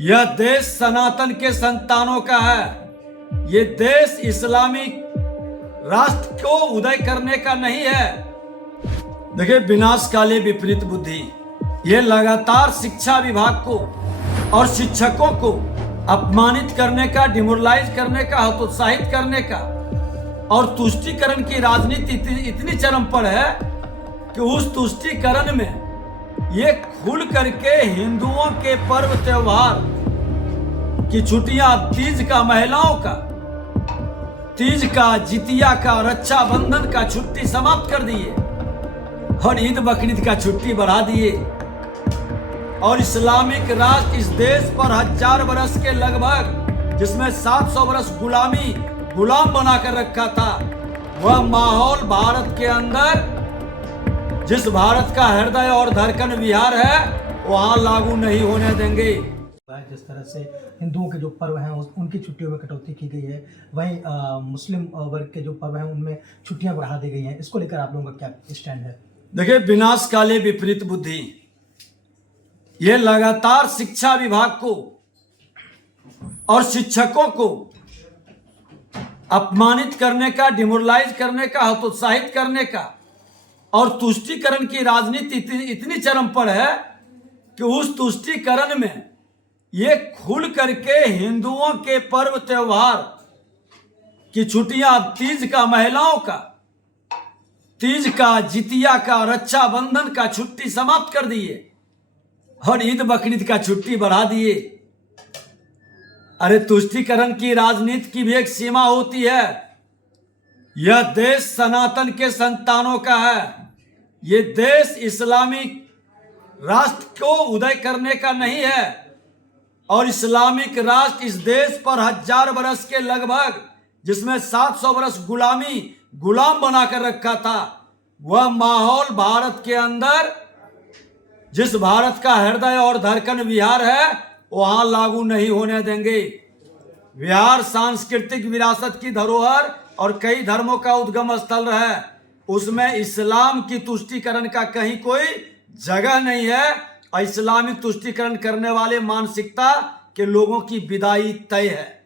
यह देश सनातन के संतानों का है। ये देश इस्लामिक राष्ट्र को उदय करने का नहीं है। देखिए, विनाश काले विपरीत बुद्धि, ये लगातार शिक्षा विभाग को और शिक्षकों को अपमानित करने का, डिमोरलाइज करने का, हतोत्साहित करने का और तुष्टीकरण की राजनीति इतनी चरम पर है कि उस तुष्टीकरण में ये खुल करके हिंदुओं के पर्व त्योहार की छुट्टियां, तीज का, महिलाओं का तीज का, जितिया का, रक्षाबंधन का छुट्टी समाप्त कर दिए और ईद बकरीद का छुट्टी बढ़ा दिए। और इस्लामिक राष्ट्र इस देश पर 1000 वर्ष के लगभग, जिसमें 700 वर्ष गुलाम बनाकर रखा था, वह माहौल भारत के अंदर, जिस भारत का हृदय और धड़कन बिहार है, वहां लागू नहीं होने देंगे। जिस तरह से हिंदुओं के जो पर्व हैं उनकी छुट्टियों में कटौती की गई है, वहीं मुस्लिम वर्ग के जो पर्व हैं उनमें छुट्टियां बढ़ा दी गई हैं, इसको लेकर आप लोगों का क्या स्टैंड है? देखिए, विनाश काले विपरीत बुद्धि, ये लगातार शिक्षा विभाग को और शिक्षकों को अपमानित करने का, डिमोरलाइज करने का, हतोत्साहित करने का और तुष्टीकरण की राजनीति इतनी चरम पर है कि उस तुष्टीकरण में ये खुल करके हिंदुओं के पर्व त्योहार की छुट्टियां, तीज का, महिलाओं का तीज का, जितिया का, रक्षाबंधन का छुट्टी समाप्त कर दिए और ईद बकरीद का छुट्टी बढ़ा दिए। अरे, तुष्टीकरण की राजनीति की भी एक सीमा होती है। यह देश सनातन के संतानों का है। ये देश इस्लामिक राष्ट्र को उदय करने का नहीं है। और इस्लामिक राष्ट्र इस देश पर 1000 वर्ष के लगभग, जिसमें 700 वर्ष गुलाम बनाकर रखा था, वह माहौल भारत के अंदर, जिस भारत का हृदय और धड़कन बिहार है, वहां लागू नहीं होने देंगे। बिहार सांस्कृतिक विरासत की धरोहर और कई धर्मों का उद्गम स्थल है। उसमें इस्लाम की तुष्टीकरण का कहीं कोई जगह नहीं है और इस्लामिक तुष्टीकरण करने वाले मानसिकता के लोगों की विदाई तय है।